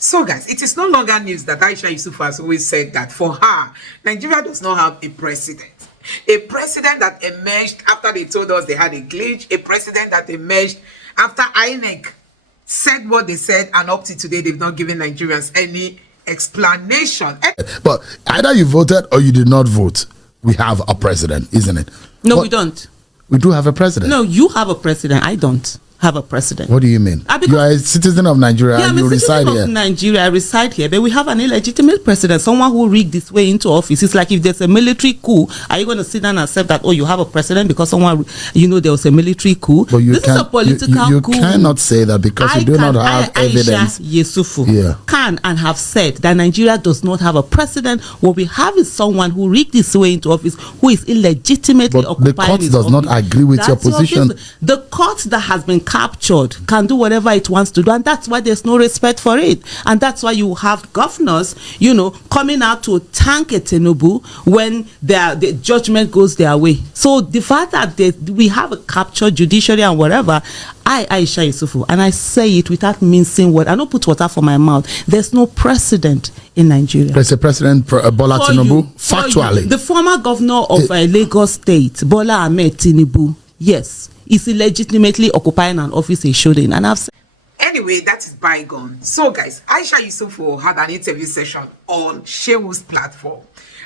So, guys, it is no longer news that Aisha Yesufu has always said that for her, Nigeria does not have a president. A president that emerged after they told us they had a glitch. A president that emerged after INEC said what they said, and up to today, they've not given Nigerians any explanation. But either you voted or you did not vote. We have a president, isn't it? No, but we don't. We do have a president. No, you have a president. I don't have a president. What do you mean? You are a citizen of Nigeria. Yeah, you reside here. Nigeria, I reside here, but we have an illegitimate president, someone who rigged his way into office. It's like if there's a military coup, are you going to sit down and accept that? Oh, you have a president because someone, there was a military coup. But this is a political coup. You cannot say that because you do not have evidence. Aisha Yesufu can and have said that Nigeria does not have a president. What we have is someone who rigged his way into office, who is illegitimately occupying the court his does office. not agree with your position. The court that has been captured can do whatever it wants to do, and that's why there's no respect for it, and that's why you have governors coming out to thank a Tinubu when the judgment goes their way. So the fact that we have a captured judiciary and whatever, Aisha Yesufu, and I say it without mincing word, I don't put water for my mouth, there's no precedent in Nigeria. There's a president, Bola Tinubu, factually. The former governor of Lagos State, Bola Ahmed Tinubu, yes, is illegitimately occupying an office he shouldn't. And I've said. Anyway, that is bygone. So, guys, Aisha Yesufu had an interview session on Shewu's platform.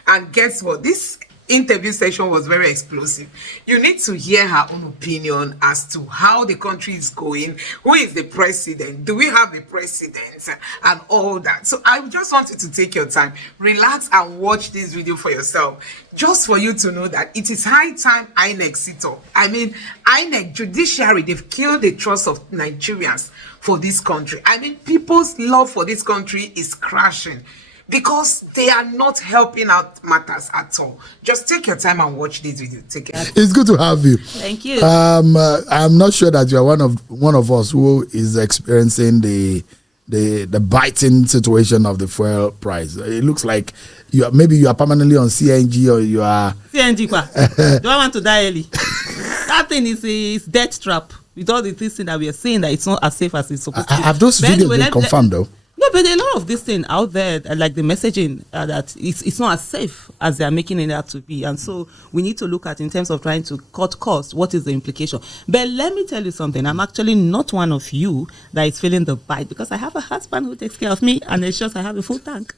And guess what? This interview session was very explosive. You need to hear her own opinion as to how the country is going, who is the president, do we have a president, and all that. So I just want you to take your time, relax, and watch this video for yourself, just for you to know that it is high time INEC sit up. I mean, INEC, judiciary, they've killed the trust of Nigerians for this country. I mean, people's love for this country is crashing, because they are not helping out matters at all. Just take your time and watch this video. Take care. It's good to have you. Thank you. I'm not sure that you are one of us who is experiencing the biting situation of the fuel price. It looks like you are permanently on CNG, or you are CNG. Do I want to die early? That thing is death trap. With all the things that we are saying, that it's not as safe as it's supposed to be. Have those videos been confirmed though? No, but a lot of this thing out there, like the messaging, that it's not as safe as they are making it out to be. And so we need to look at, in terms of trying to cut costs, what is the implication. But let me tell you something. I'm actually not one of you that is feeling the bite, because I have a husband who takes care of me, and ensures I have a full tank.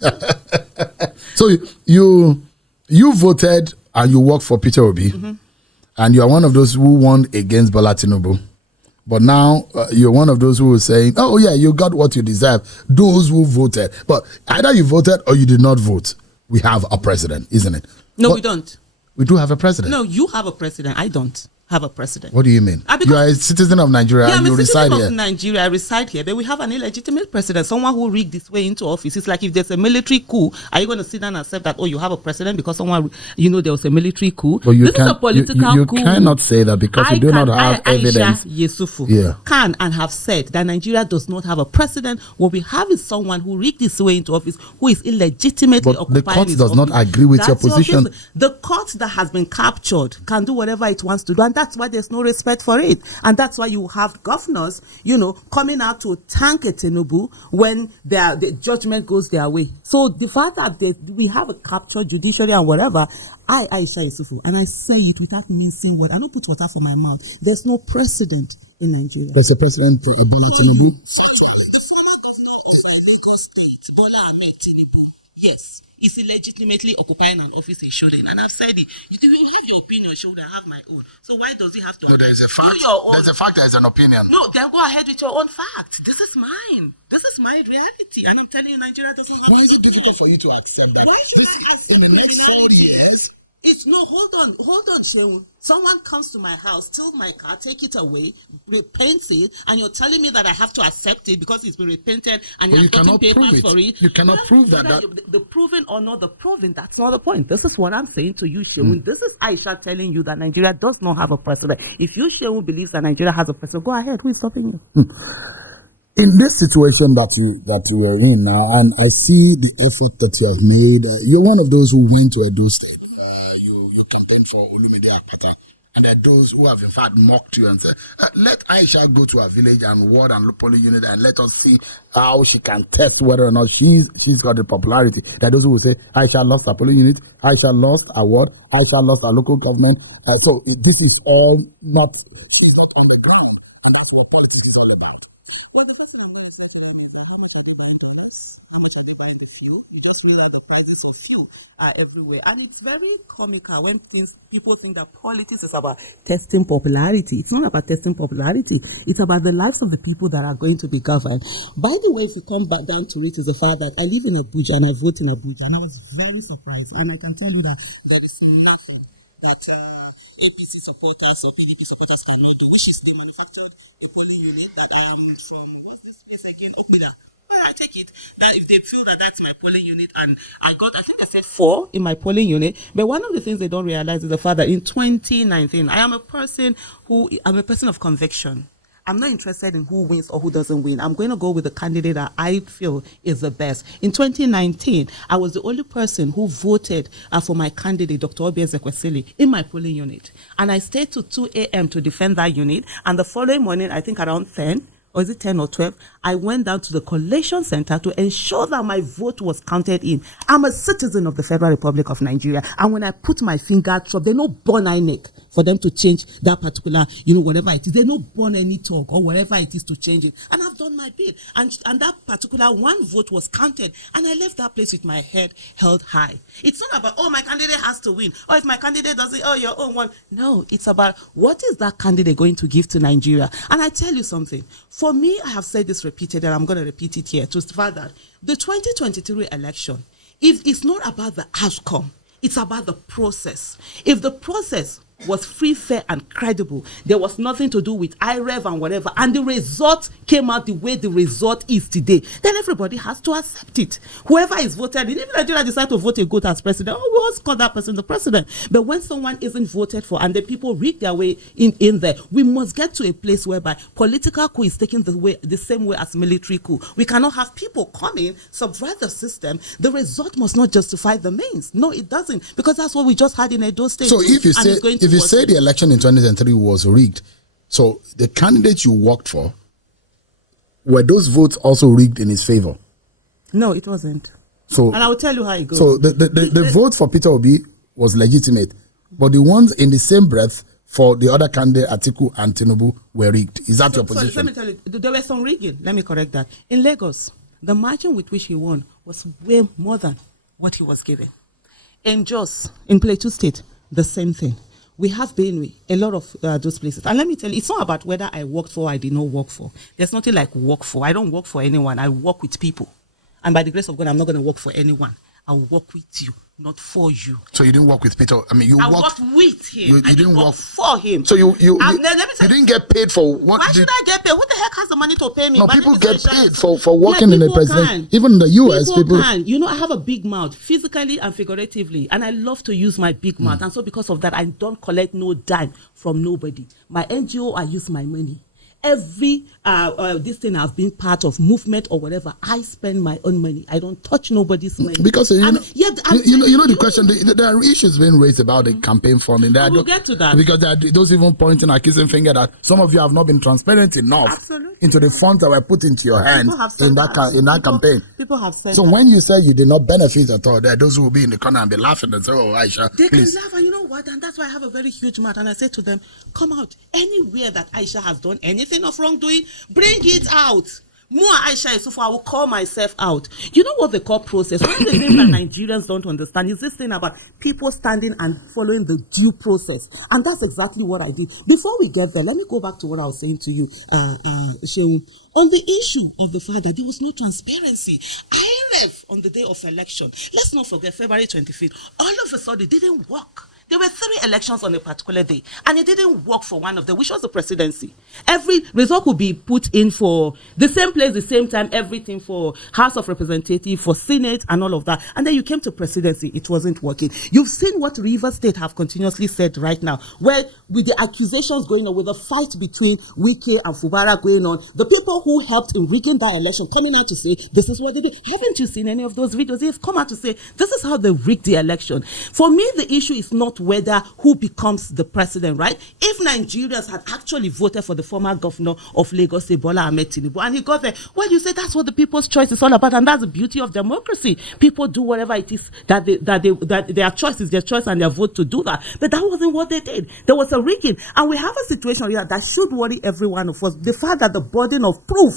So you voted and you work for Peter Obi, and you are one of those who won against Bola Tinubu. But now you're one of those who are saying, oh, yeah, you got what you deserve. Those who voted. But either you voted or you did not vote. We have a president, isn't it? No, we don't. We do have a president. No, you have a president. I don't have a president. What do you mean? You are a citizen of Nigeria, and you reside here. Nigeria, I reside here, but we have an illegitimate president, someone who rigged his way into office. It's like if there's a military coup, are you going to sit down and accept that? Oh, you have a president because someone, there was a military coup. But this is a political coup. You cannot say that because you do not have evidence. Aisha Yesufu can and have said that Nigeria does not have a president. What we have is someone who rigged his way into office, who is illegitimately occupying the court his does office. not agree with your position. The court that has been captured can do whatever it wants to do, and that's why there's no respect for it, and that's why you have governors coming out to thank a Tinubu when the judgment goes their way. So the fact that we have a captured judiciary and whatever, Aisha Yesufu, and I say it without mincing word, I don't put water for my mouth, there's no precedent in Nigeria. There's a president, Bola Tinubu. The former governor of Lagos State, Bola Ahmed Tinubu, yes, is illegitimately occupying an office he shouldn't. And I've said it. You have your opinion, should I have my own? So why does he have to? No, there's a fact. There's a fact. There's an opinion. No, then go ahead with your own fact. This is mine. This is my reality, and I'm telling you, Nigeria doesn't have. Why is it difficult for you to accept that? Why should I accept in the next 4 years? It's no, hold on, Shehu. Someone comes to my house, steal my car, take it away, repaint it, and you're telling me that I have to accept it because it's been repainted and you have gotten papers for it. You cannot prove that. The proven or not the proven, that's not the point. This is what I'm saying to you, Shehu. This is Aisha telling you that Nigeria does not have a president. If you, Shehu, believes that Nigeria has a president, go ahead. Who is stopping you? In this situation that you are in now, and I see the effort that you have made, you're one of those who went to Edo State. You campaigned for Olumide Akpata, and there are those who have in fact mocked you and said, let Aisha go to her village and ward and polling unit and let us see how she can test whether or not she's got the popularity. There are those who will say, Aisha lost her polling unit, Aisha lost her ward, Aisha lost her local government. So this is all not, she's not on the ground. And that's what politics is all about. Well, the first thing I'm going to say to them is how much are they buying dollars? How much are they buying the fuel? You just realize the prices of fuel are everywhere. And it's very comical when people think that politics is about testing popularity. It's not about testing popularity. It's about the lives of the people that are going to be governed. By the way, if you come back down to it, is the fact that I live in Abuja and I vote in Abuja. And I was very surprised. And I can tell you that there is some life that APC supporters or PDP supporters cannot do, which is they manufactured a polling unit that I am from, what's this place again? Okmida. Well, I take it that if they feel that that's my polling unit, and I think I said 4 in my polling unit, but one of the things they don't realize is the fact that in 2019, I'm a person of conviction. I'm not interested in who wins or who doesn't win. I'm going to go with the candidate that I feel is the best. In 2019, I was the only person who voted for my candidate, Dr. Obi Ezekwesili, in my polling unit. And I stayed to 2 a.m. to defend that unit. And the following morning, I think around 10, or is it 10 or 12, I went down to the collation center to ensure that my vote was counted in. I'm a citizen of the Federal Republic of Nigeria. And when I put my finger up, they no burn INEC for them to change that particular, whatever it is. They no burn any talk or whatever it is to change it. And I've done my bit. And that particular one vote was counted. And I left that place with my head held high. It's not about, my candidate has to win. Or if my candidate doesn't, your own one. No, it's about what is that candidate going to give to Nigeria? And I tell you something. For me, I have said this repeated, and I'm going to repeat it here to start that the 2023 election, if it's not about the outcome, it's about the process. If the process was free, fair, and credible, there was nothing to do with IREV and whatever, and the result came out the way the result is today, then everybody has to accept it. Whoever is voted in, if Nigeria decide to vote a Govt as president, we always call that person the president. But when someone isn't voted for and the people rig their way in there, we must get to a place whereby political coup is taken the same way as military coup. We cannot have people come in, subvert the system. The result must not justify the means. No, it doesn't, because that's what we just had in Edo State. So if you say the election in 2023 was rigged, so the candidates you worked for, were those votes also rigged in his favor? No, it wasn't. So, and I will tell you how it goes. So the vote for Peter Obi was legitimate, but the ones in the same breath for the other candidate, Atiku and Tinubu, were rigged. Is that your position? So let me tell you, there were some rigging. Let me correct that. In Lagos, the margin with which he won was way more than what he was given. In Jos, in Plateau State, the same thing. We have been a lot of those places. And let me tell you, it's not about whether I worked for or I did not work for. There's nothing like work for. I don't work for anyone. I work with people. And by the grace of God, I'm not going to work for anyone. I'll work with you, not for you. So you didn't work with Peter? I mean, I worked with him. You didn't work for him. So you let me tell didn't get paid for what? Why should I get paid? Who the heck has the money to pay me? No, people get paid for working in the president. Even in the US, people can. I have a big mouth, physically and figuratively, and I love to use my big mouth. And so because of that, I don't collect no dime from nobody. My NGO, I use my money. Every this thing I've been part of, movement or whatever, I spend my own money. I don't touch nobody's money. Because you know the question. There are issues being raised about the campaign funding. We'll get to that, because there are those even pointing accusing finger that some of you have not been transparent enough into the funds that were put into your hands in that campaign. People have said. So when you say you did not benefit at all, there are those who will be in the corner and be laughing and say, "Oh, Aisha, they please." can laugh, and you know what? And that's why I have a very huge mouth. And I say to them, "Come out anywhere that Aisha has done anything of wrongdoing, bring it out. More Aisha Yesufu, I will call myself out." You know what they call process? One of the things that Nigerians don't understand is this thing about people standing and following the due process. And that's exactly what I did. Before we get there, let me go back to what I was saying to you, Shehu. On the issue of the fact that there was no transparency. IREV on the day of election, let's not forget February 25th, all of a sudden it didn't work. There were 3 elections on a particular day, and it didn't work for one of them, which was the presidency. Every result could be put in for the same place, the same time, everything for House of Representatives, for Senate, and all of that. And then you came to presidency, it wasn't working. You've seen what Rivers State have continuously said right now, where with the accusations going on, with the fight between Wike and Fubara going on, the people who helped in rigging that election coming out to say, this is what they did. Haven't you seen any of those videos? They've come out to say, this is how they rigged the election. For me, the issue is not about whether who becomes the president, right? If Nigerians had actually voted for the former governor of Lagos, Bola Ahmed Tinubu, and he got there, well, you say that's what the people's choice is all about, and that's the beauty of democracy. People do whatever it is that their choice is their choice and their vote to do that. But that wasn't what they did. There was a rigging, and we have a situation here that should worry every one of us. The fact that the burden of proof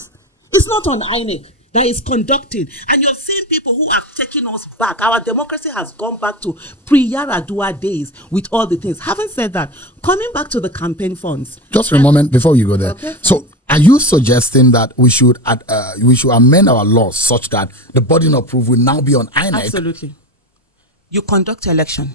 is not on INEC, that is conducting. And you're seeing people who are taking us back. Our democracy has gone back to pre-Yaradua days with all the things. Having said that, coming back to the campaign funds. Just for a moment before you go there. Okay. So are you suggesting that we should amend our laws such that the burden of proof will now be on INEC? Absolutely. You conduct election.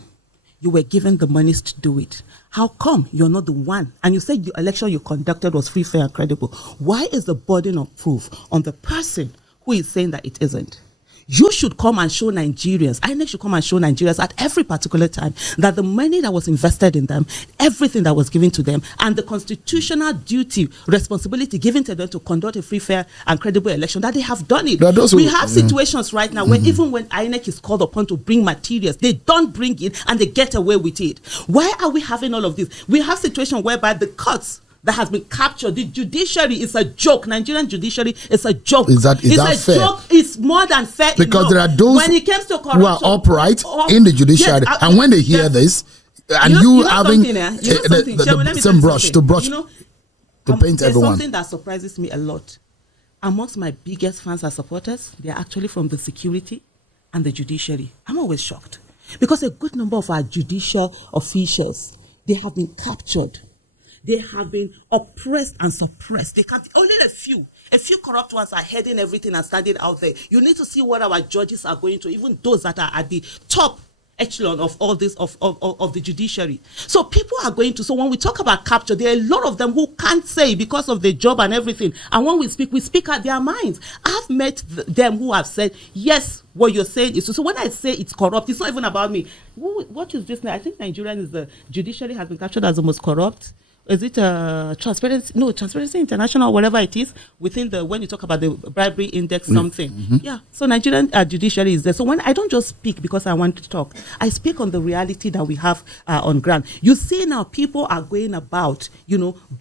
You were given the monies to do it. How come you're not the one? And you said the election you conducted was free, fair, and credible. Why is the burden of proof on the person who is saying that it isn't? You should come and show Nigerians, INEC should come and show Nigerians at every particular time that the money that was invested in them, everything that was given to them, and the constitutional duty, responsibility given to them to conduct a free, fair, and credible election, that they have done it. We have situations right now where even when INEC is called upon to bring materials, they don't bring it and they get away with it. Why are we having all of this? We have situations whereby the courts that has been captured, the judiciary is a joke. Nigerian judiciary is a joke. Is that fair? Joke. It's more than fair. Because enough. there are those when it comes to corruption, who are upright in the judiciary, yes, and when they hear this, and you having the same brush to paint everyone. Something that surprises me a lot. Amongst my biggest fans and supporters, they are actually from the security and the judiciary. I'm always shocked because a good number of our judicial officials, they have been captured. They have been oppressed and suppressed. They can't. Only a few corrupt ones are heading everything and standing out there. You need to see what our judges are going to, even those that are at the top echelon of all this of the judiciary. So people are going to. So when we talk about capture, there are a lot of them who can't say because of their job and everything. And when we speak out their minds. I've met them who have said, yes, what you're saying is so. So when I say it's corrupt, it's not even about me. What is this now? I think Nigerian is the judiciary has been captured as the most corrupt. Is it Transparency? No, Transparency International, whatever it is, within the, when you talk about the bribery index, something. Mm-hmm. Yeah. So Nigerian judiciary is there. So when I don't just speak because I want to talk, I speak on the reality that we have on ground. You see now people are going about,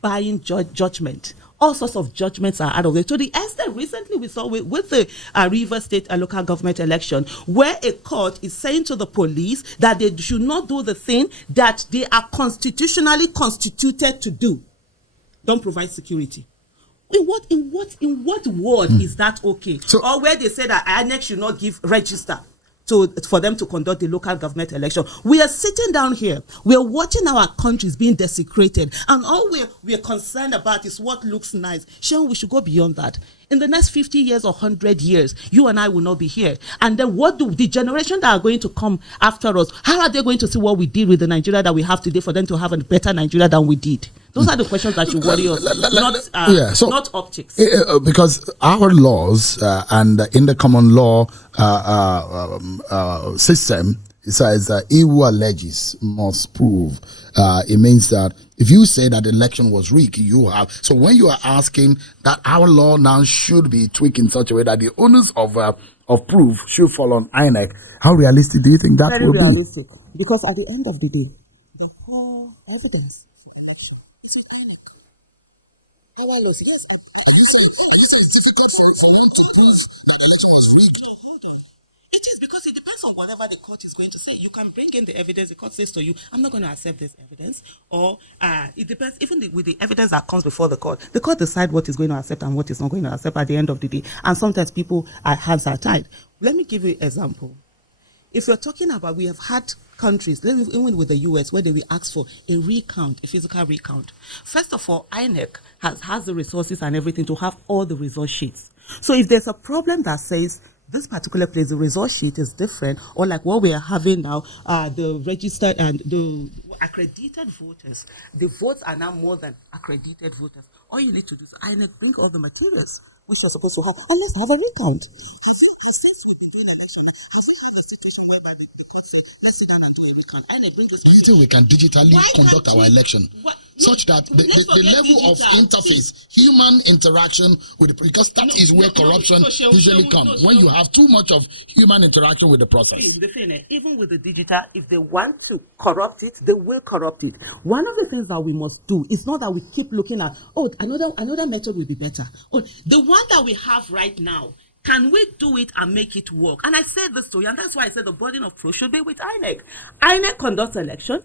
buying judgment. All sorts of judgments are out of it. To the extent recently we saw with the Rivers State local government election, where a court is saying to the police that they should not do the thing that they are constitutionally constituted to do. Don't provide security. In what world is that okay? So, or where they say that INEC should not give register for them to conduct the local government election. We are sitting down here. We are watching our countries being desecrated, and all we are concerned about is what looks nice. Sure, we should go beyond that. In the next 50 years or 100 years, you and I will not be here. And then what do the generation that are going to come after us, how are they going to see what we did with the Nigeria that we have today for them to have a better Nigeria than we did? Those are the questions that should worry us, not optics. Because our laws and in the common law system, it says he who alleges must prove. It means that if you say that the election was rigged, you have. So when you are asking that our law now should be tweaked in such a way that the onus of proof should fall on INEC, how realistic do you think that will be? Very realistic. Because at the end of the day, the whole evidence of election is with INEC. Our laws, yes. Are you saying it's difficult for one to prove that the election was rigged? No, hold on. It is, because it depends on whatever the court is going to say. You can bring in the evidence. The court says to you, I'm not going to accept this evidence. Or it depends, even with the evidence that comes before the court decides what is going to accept and what is not going to accept at the end of the day. And sometimes people, hands are tied. Let me give you an example. If you're talking about, we have had countries, even with the US, where they will ask for a recount, a physical recount. First of all, INEC has the resources and everything to have all the result sheets. So if there's a problem that says, this particular place, the result sheet is different, or like what we are having now, the registered and the accredited voters, the votes are now more than accredited voters. All you need to do is INEC bring all the materials which you're supposed to have, and let's have a recount. Do you think we can digitally conduct our election? such that the level of interface, human interaction with the, because that is where corruption usually comes, when you have too much of human interaction with the process. Even with the digital, if they want to corrupt it, they will corrupt it. One of the things that we must do is not that we keep looking at, another method will be better. The one that we have right now, can we do it and make it work? And I said this to you, and that's why I said the burden of proof should be with INEC. INEC conducts election.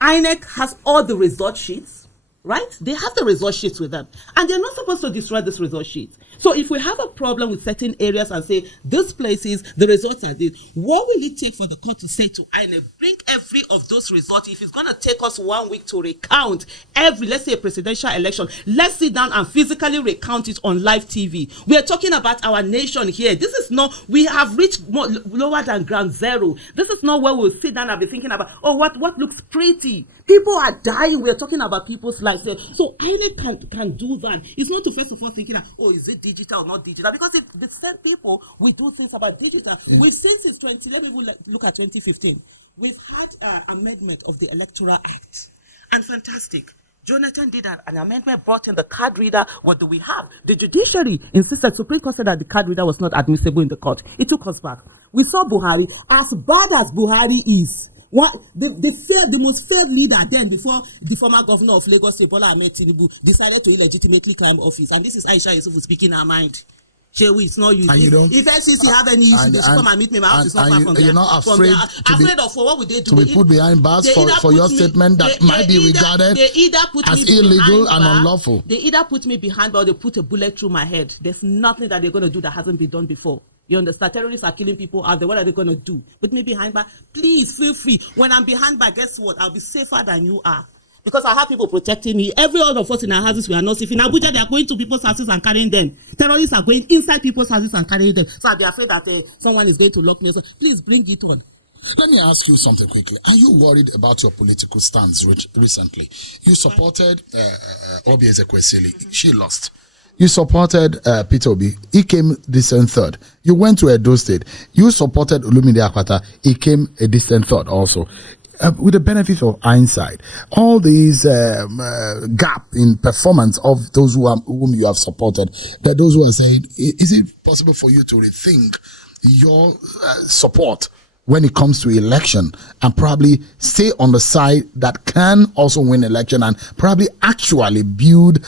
INEC has all the result sheets, right? They have the result sheets with them. And they're not supposed to destroy this result sheet. So if we have a problem with certain areas and say, these places, the results are this, what will it take for the court to say to INEC, bring every of those results? If it's going to take us 1 week to recount every, let's say, a presidential election, let's sit down and physically recount it on live TV. We are talking about our nation here. This is not, we have reached lower than ground zero. This is not where we'll sit down and be thinking about, what looks pretty. People are dying. We are talking about people's lives here. So INEC can do that. It's not to first of all thinking that, is it digital or not digital? Because if the same people we do things about digital, we've seen since let me look at 2015. We've had amendment of the Electoral Act, and fantastic. Jonathan did an amendment, brought in the card reader. What do we have? The judiciary insisted, Supreme Court said that the card reader was not admissible in the court. It took us back. We saw Buhari. As bad as Buhari is, the most failed leader then, before the former governor of Lagos, Bola Ahmed Tinubu, decided to illegitimately climb office. And this is Aisha Yesufu speaking her mind. If FCC have any issue, they should come and meet me. My house is not far from there. You're not afraid of what would they do? To be put behind bars for your statement that might be regarded as illegal and unlawful. They either put me behind bar or they put a bullet through my head. There's nothing that they're going to do that hasn't been done before. You understand? Terrorists are killing people out there. What are they going to do? Put me behind bar? Please feel free. When I'm behind bar, guess what? I'll be safer than you are. Because I have people protecting me. Every other of us in our houses, we are not safe. In Abuja, they are going to people's houses and carrying them. Terrorists are going inside people's houses and carrying them. So I'll be afraid that someone is going to lock me. So please bring it on. Let me ask you something quickly. Are you worried about your political stance recently? You supported Obi Ezekwesili. She lost. You supported Peter Obi. He came distant third. You went to Edo State. You supported Olumide Akwata. He came a distant third also. With the benefit of hindsight, all these gap in performance of those whom you have supported, that those who are saying, is it possible for you to rethink your support when it comes to election and probably stay on the side that can also win election and probably actually build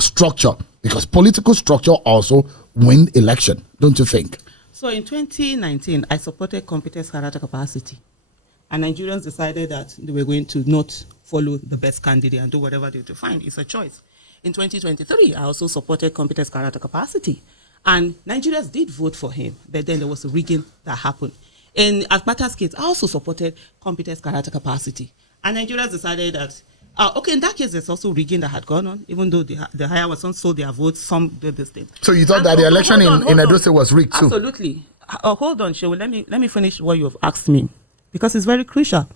structure? Because political structure also win election, don't you think? So in 2019, I supported competence, character, capacity. And Nigerians decided that they were going to not follow the best candidate and do whatever they do. Fine, it's a choice. In 2023, I also supported competence, character, capacity. And Nigerians did vote for him. But then there was a rigging that happened. In Akpata's case, I also supported competence, character, capacity. And Nigerians decided that, in that case, there's also rigging that had gone on, even though the higher was some sold their votes, some did this thing. So you thought that the election in Edo State was rigged too? Absolutely. Hold on, Shehu. Let me finish what you have asked me, because it's very crucial.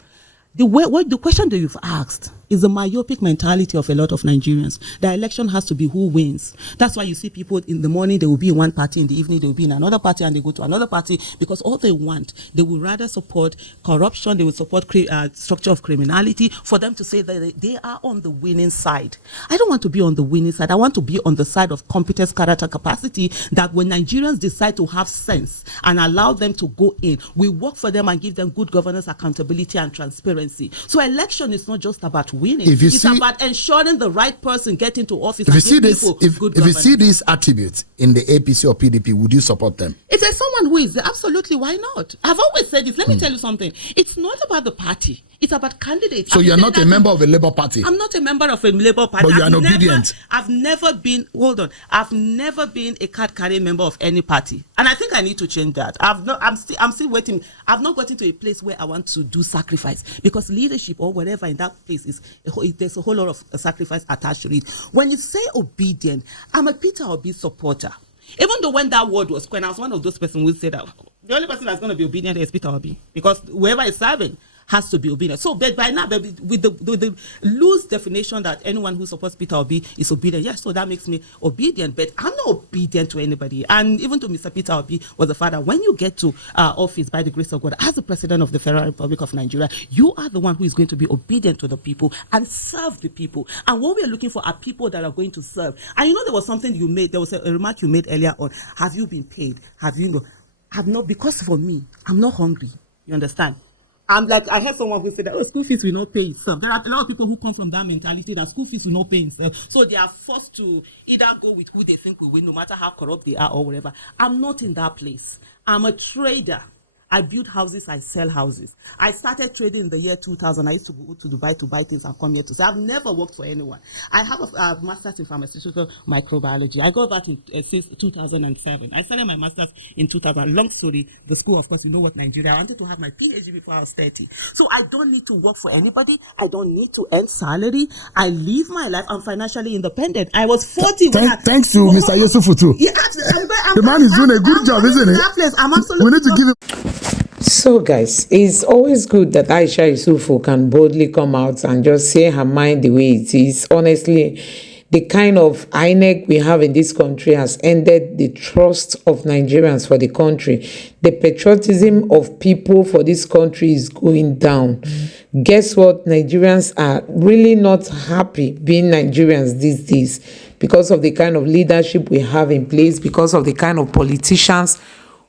The question that you've asked is the myopic mentality of a lot of Nigerians. The election has to be who wins. That's why you see people in the morning, they will be in one party, in the evening, they will be in another party, and they go to another party, because all they want, they will rather support corruption, they will support structure of criminality, for them to say that they are on the winning side. I don't want to be on the winning side. I want to be on the side of competence, character, capacity, that when Nigerians decide to have sense and allow them to go in, we work for them and give them good governance, accountability, and transparency. So election is not just about winning. It's about ensuring the right person get into office. If you see these attributes in the APC or PDP, would you support them? If there's someone who is, absolutely, why not? I've always said this. Let me tell you something. It's not about the party. It's about candidates. So you're not a member of a Labour Party? I'm not a member of a Labour Party. But you are obedient. I've never been a card-carrying member of any party. And I think I need to change that. I'm still waiting. I've not gotten to a place where I want to do sacrifice, because leadership or whatever in that place there's a whole lot of sacrifice attached to it. When you say obedient, I'm a Peter Obi supporter. Even though when that word was coined, I was one of those persons who said that the only person that's going to be obedient is Peter Obi, because whoever is serving. has to be obedient. So, but by now, with the loose definition that anyone who supports Peter Obi is obedient, yes, so that makes me obedient. But I'm not obedient to anybody, and even to Mr. Peter Obi was the father. When you get to office, by the grace of God, as the president of the Federal Republic of Nigeria, you are the one who is going to be obedient to the people and serve the people. And what we are looking for are people that are going to serve. And there was something you made. There was a remark you made earlier on. Have you been paid? Have you? Have not, because for me, I'm not hungry. You understand? I'm like, I heard someone who said that, oh, school fees will not pay itself. There are a lot of people who come from that mentality that school fees will not pay itself. So they are forced to either go with who they think will win, no matter how corrupt they are or whatever. I'm not in that place. I'm a trader. I build houses, I sell houses. I started trading in the year 2000. I used to go to Dubai to buy things and come here to sell. I've never worked for anyone. I have a master's in pharmaceutical microbiology. I got that since 2007. I started my master's in 2000. Long story, the school, of course, you know what, Nigeria. I wanted to have my PhD before I was 30. So I don't need to work for anybody. I don't need to earn salary. I live my life. I'm financially independent. I was 40 Thanks to Mr. Yesufu too. Yeah, the man is doing a good job, isn't it? I'm absolutely. We need to give him. So guys, it's always good that Aisha Yesufu can boldly come out and just say her mind the way it is. Honestly, the kind of INEC we have in this country has ended the trust of Nigerians for the country. The patriotism of people for this country is going down. Guess what? Nigerians are really not happy being Nigerians these days because of the kind of leadership we have in place, because of the kind of politicians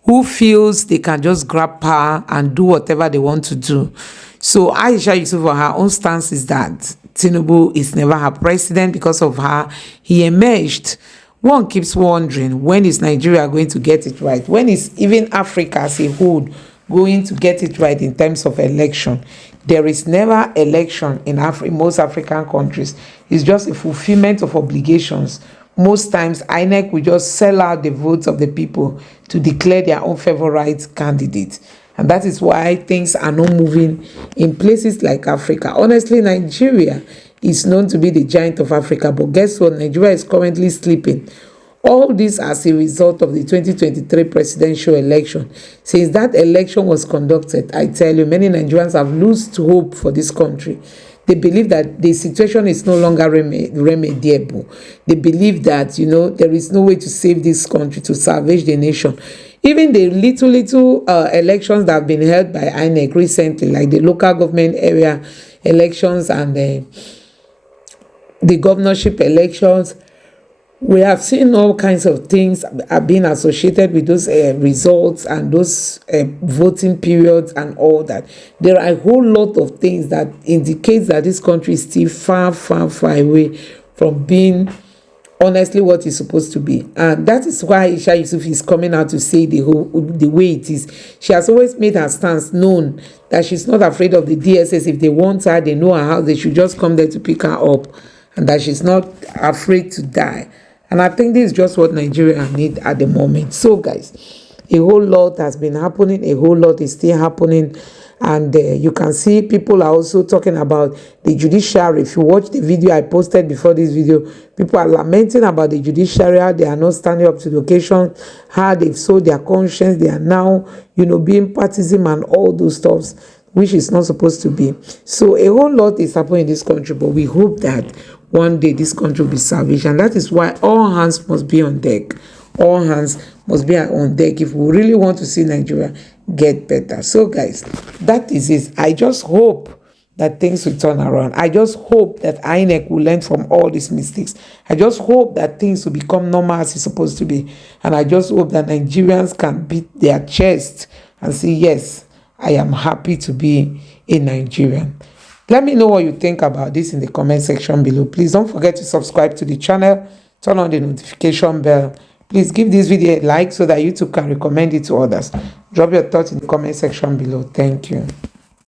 who feels they can just grab power and do whatever they want to do. So Aisha Yesufu, her own stance is that Tinubu is never her president because of her. He emerged. One keeps wondering, when is Nigeria going to get it right? When is even Africa as a whole going to get it right in terms of election? There is never election in most African countries. It's just a fulfillment of obligations. Most times, INEC will just sell out the votes of the people to declare their own favorite candidate. And that is why things are not moving in places like Africa. Honestly, Nigeria is known to be the giant of Africa. But guess what? Nigeria is currently sleeping. All this as a result of the 2023 presidential election. Since that election was conducted, I tell you, many Nigerians have lost hope for this country. They believe that the situation is no longer remediable. They believe that, there is no way to save this country, to salvage the nation. Even the little elections that have been held by INEC recently, like the local government area elections and the governorship elections, we have seen all kinds of things are being associated with those results and those voting periods and all that. There are a whole lot of things that indicates that this country is still far, far, far away from being honestly what it's supposed to be. And that is why Aisha Yesufu is coming out to say the way it is. She has always made her stance known that she's not afraid of the DSS. If they want her, they know her house, they should just come there to pick her up, and that she's not afraid to die. And I think this is just what Nigeria need at the moment. So guys, a whole lot has been happening. A whole lot is still happening. And you can see people are also talking about the judiciary. If you watch the video I posted before this video, people are lamenting about the judiciary, how they are not standing up to the occasion, how they've sold their conscience. They are now, being partisan and all those stuffs, which is not supposed to be. So a whole lot is happening in this country, but we hope that one day this country will be salvaged. And that is why all hands must be on deck. All hands must be on deck if we really want to see Nigeria get better. So guys, that is it. I just hope that things will turn around. I just hope that INEC will learn from all these mistakes. I just hope that things will become normal as it's supposed to be. And I just hope that Nigerians can beat their chest and say, yes, I am happy to be a Nigerian. Let me know what you think about this in the comment section below. Please don't forget to subscribe to the channel. Turn on the notification bell. Please give this video a like so that YouTube can recommend it to others. Drop your thoughts in the comment section below. Thank you.